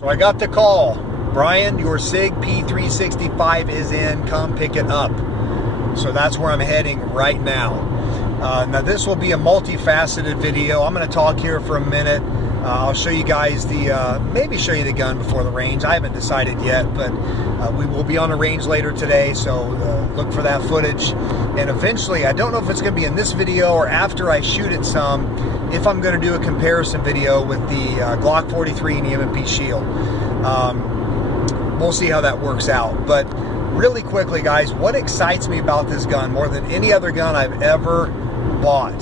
So I got the call. Brian, your Sig P365 is in. Come pick it up. So that's where I'm heading right now. Now this will be a multifaceted video. I'm going to talk here for a minute. I'll show you guys maybe show you the gun before the range. I haven't decided yet, but we will be on the range later today, so look for that footage. And eventually, I don't know if it's going to be in this video or after I shoot it some, if I'm going to do a comparison video with the Glock 43 and the M&P Shield. We'll see how that works out. But really quickly, guys, what excites me about this gun more than any other gun I've ever bought,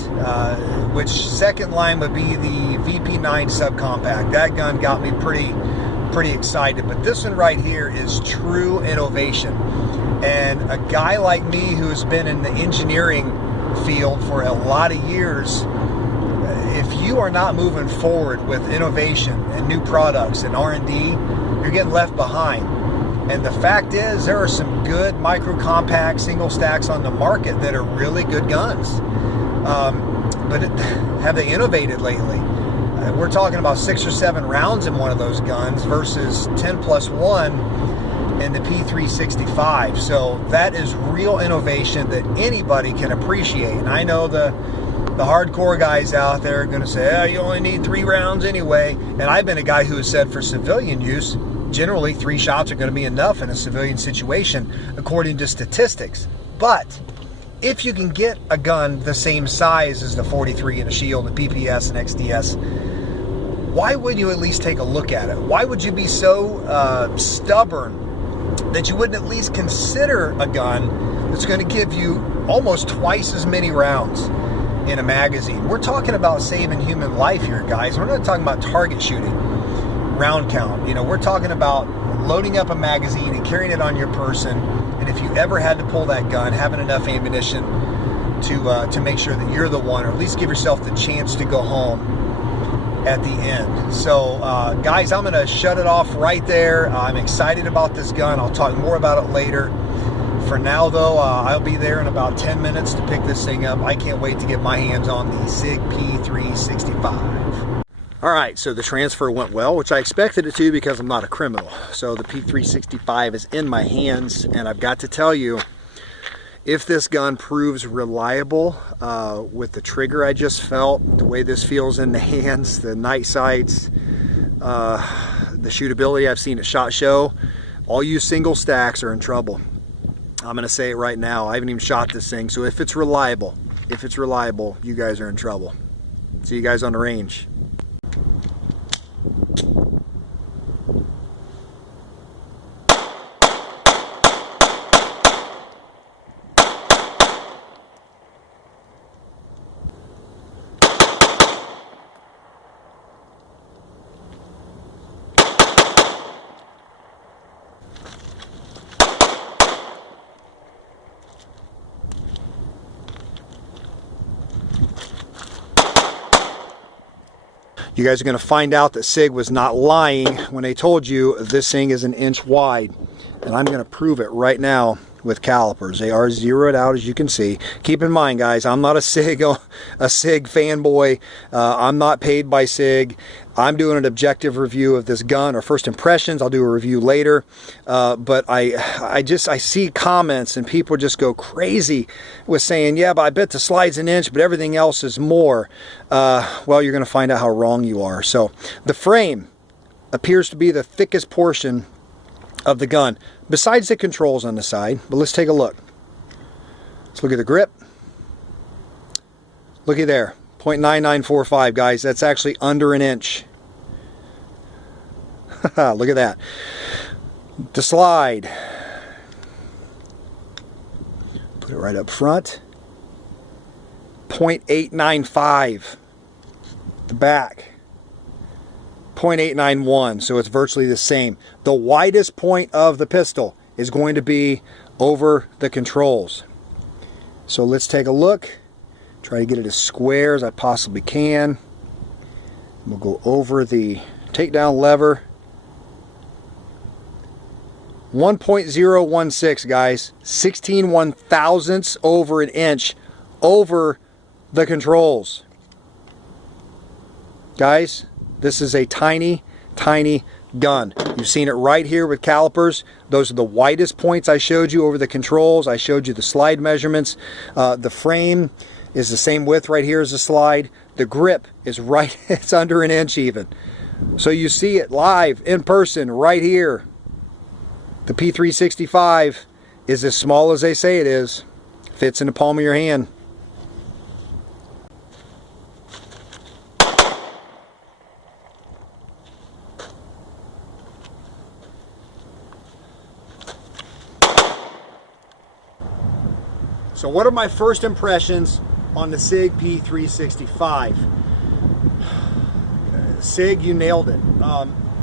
which second line would be the VP9 subcompact. That gun got me pretty excited. But this one right here is true innovation. And a guy like me who's been in the engineering field for a lot of years, if you are not moving forward with innovation and new products and R&D, you're getting left behind. And the fact is, there are some good micro compact single stacks on the market that are really good guns. But have they innovated lately? We're talking about 6 or 7 rounds in one of those guns versus 10+1 in the P365. So that is real innovation that anybody can appreciate. And I know the hardcore guys out there are going to say, oh, you only need 3 rounds anyway. And I've been a guy who has said for civilian use, generally 3 shots are going to be enough in a civilian situation according to statistics. But if you can get a gun the same size as the 43 and a Shield, the PPS and XDS, why would you at least take a look at it? Why would you be so stubborn that you wouldn't at least consider a gun that's going to give you almost twice as many rounds in a magazine? We're talking about saving human life here, guys. We're not talking about target shooting, round count. You know, we're talking about loading up a magazine and carrying it on your person. And if you ever had to pull that gun, having enough ammunition to make sure that you're the one, or at least give yourself the chance to go home at the end. So guys, I'm going to shut it off right there. I'm excited about this gun. I'll talk more about it later. For now though, I'll be there in about 10 minutes to pick this thing up. I can't wait to get my hands on the Sig P365. All right, so the transfer went well, which I expected it to because I'm not a criminal. So the P365 is in my hands, and I've got to tell you, if this gun proves reliable with the trigger I just felt, the way this feels in the hands, the night sights, the shootability I've seen at SHOT Show, all you single stacks are in trouble. I'm gonna say it right now. I haven't even shot this thing, so if it's reliable, you guys are in trouble. See you guys on the range. You guys are going to find out that Sig was not lying when they told you this thing is 1 inch wide. And I'm going to prove it right now with calipers. They are zeroed out, as you can see. Keep in mind, guys, I'm not a Sig fanboy. I'm not paid by Sig. I'm doing an objective review of this gun, or first impressions. I'll do a review later. But I see comments and people just go crazy with saying, yeah, but I bet the slide's 1 inch, but everything else is more. Well, you're going to find out how wrong you are. So the frame appears to be the thickest portion of the gun, besides the controls on the side. But let's take a look. Let's look at the grip. Looky there, 0.9945, guys. That's actually under 1 inch. Look at that. The slide. Put it right up front. 0.895. The back. 0.891, so it's virtually the same. The widest point of the pistol is going to be over the controls. So let's take a look. Try to get it as square as I possibly can. We'll go over the takedown lever. 1.016, guys. 16/1000ths over 1 inch over the controls. Guys, this is a tiny, tiny gun. You've seen it right here with calipers. Those are the widest points I showed you over the controls. I showed you the slide measurements. The frame is the same width right here as the slide. The grip is right, it's under an inch even. So you see it live in person right here. The P365 is as small as they say it is. Fits in the palm of your hand. So what are my first impressions on the Sig P365? Sig, you nailed it.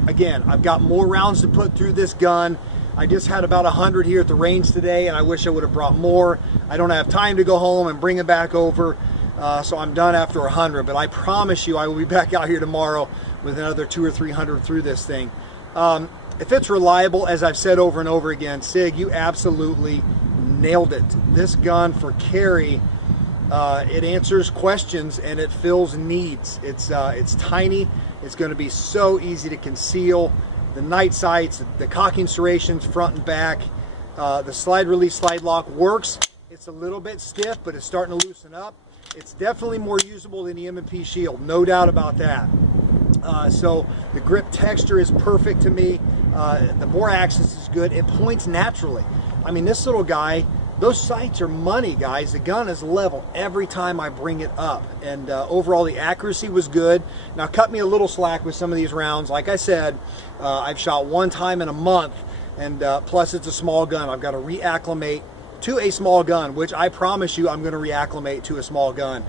Again, I've got more rounds to put through this gun. I just had about 100 here at the range today, and I wish I would have brought more. I don't have time to go home and bring it back over, so I'm done after 100. But I promise you I will be back out here tomorrow with another 200 or 300 through this thing. If it's reliable, as I've said over and over again, Sig, you absolutely nailed it. This gun for carry, it answers questions and it fills needs. It's tiny. It's going to be so easy to conceal. The night sights, the cocking serrations front and back, the slide release slide lock works. It's a little bit stiff, but it's starting to loosen up. It's definitely more usable than the M&P Shield, no doubt about that. So the grip texture is perfect to me. The bore axis is good. It points naturally. I mean, this little guy, those sights are money, guys. The gun is level every time I bring it up. And overall, the accuracy was good. Now, cut me a little slack with some of these rounds. Like I said, I've shot one time in a month, and plus it's a small gun. I've got to reacclimate to a small gun, which I promise you I'm going to reacclimate to a small gun.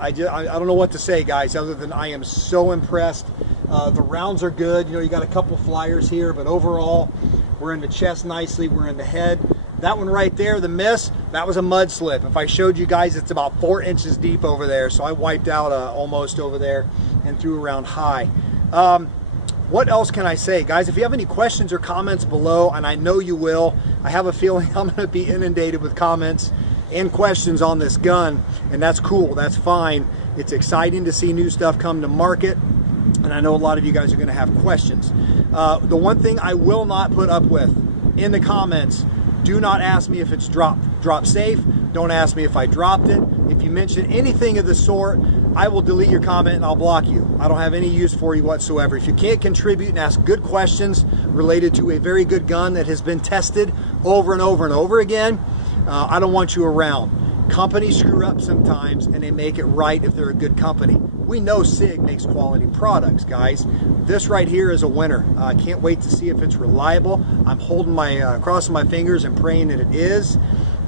I don't know what to say, guys, other than I am so impressed. The rounds are good. You know, you got a couple flyers here, but overall, we're in the chest nicely. We're in the head. That one right there, the miss, that was a mud slip. If I showed you guys, it's about 4 inches deep over there. So I wiped out almost over there and threw around high. What else can I say? Guys, if you have any questions or comments below, and I know you will, I have a feeling I'm going to be inundated with comments and questions on this gun, and that's cool. That's fine. It's exciting to see new stuff come to market, and I know a lot of you guys are going to have questions. The one thing I will not put up with in the comments, do not ask me if it's drop safe. Don't ask me if I dropped it. If you mention anything of the sort, I will delete your comment and I'll block you. I don't have any use for you whatsoever. If you can't contribute and ask good questions related to a very good gun that has been tested over and over and over again, I don't want you around. Companies screw up sometimes and they make it right if they're a good company. We know Sig makes quality products, guys. This right here is a winner. I can't wait to see if it's reliable. I'm holding my, crossing my fingers and praying that it is,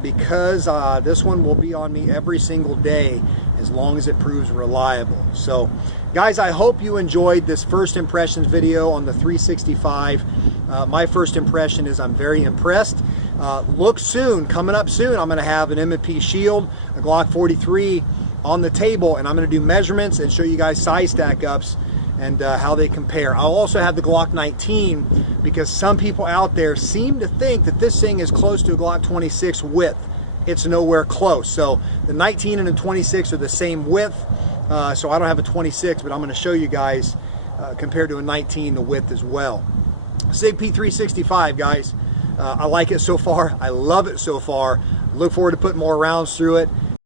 because this one will be on me every single day as long as it proves reliable. So guys, I hope you enjoyed this first impressions video on the 365. My first impression is I'm very impressed. Look soon, coming up soon, I'm going to have an M&P Shield, a Glock 43 on the table, and I'm going to do measurements and show you guys size stack ups and how they compare. I'll also have the Glock 19, because some people out there seem to think that this thing is close to a Glock 26 width. It's nowhere close. So the 19 and the 26 are the same width. So I don't have a 26, but I'm going to show you guys compared to a 19 the width as well. Sig P365, guys. I like it so far. I love it so far. Look forward to putting more rounds through it.